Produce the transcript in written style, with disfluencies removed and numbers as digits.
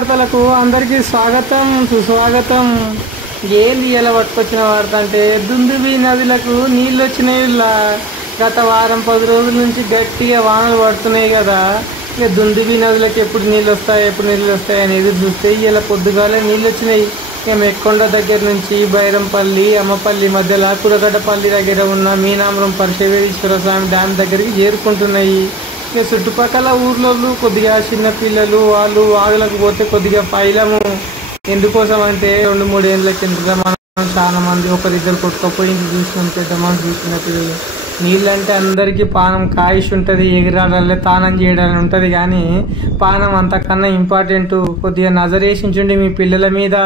వార్తలకు అందరికీ స్వాగతం సుస్వాగతం. ఏంది ఇలా పట్టుకొచ్చిన వార్త అంటే దుందుబి నదులకు నీళ్ళు వచ్చినాయి. గత వారం 10 రోజుల నుంచి గట్టిగా వానలు పడుతున్నాయి కదా. ఇక దుందుబి నదులకు ఎప్పుడు నీళ్ళు వస్తాయి అనేది చూస్తే ఇలా పొద్దుగాలే నీళ్ళు వచ్చినాయి. ఇక మెక్కొండ దగ్గర నుంచి బైరంపల్లి అమ్మపల్లి మధ్యలో కురగడ్డపల్లి దగ్గర ఉన్న మీనామరం పరశేశ్వర స్వామి డ్యామ్ దగ్గరికి చేరుకుంటున్నాయి. ఇక చుట్టుపక్కల ఊర్లోళ్ళు కొద్దిగా చిన్నపిల్లలు వాళ్ళు వాగులకు పోతే కొద్దిగా పైలము. ఎందుకోసం అంటే 2-3 ఏళ్ళ కింద మనం చాలా మంది ఒకరిద్దరు కొట్టుకపోయింది చూసినాం. పెద్ద మనసు చూసిన పిల్లలు నీళ్ళంటే అందరికీ పానం కాయిష్ ఉంటుంది, ఎగిరాడాలి తానం చేయడానికి ఉంటుంది. కానీ పానం అంతకన్నా ఇంపార్టెంట్. కొద్దిగా నజరేసించుండి మీ పిల్లల మీద.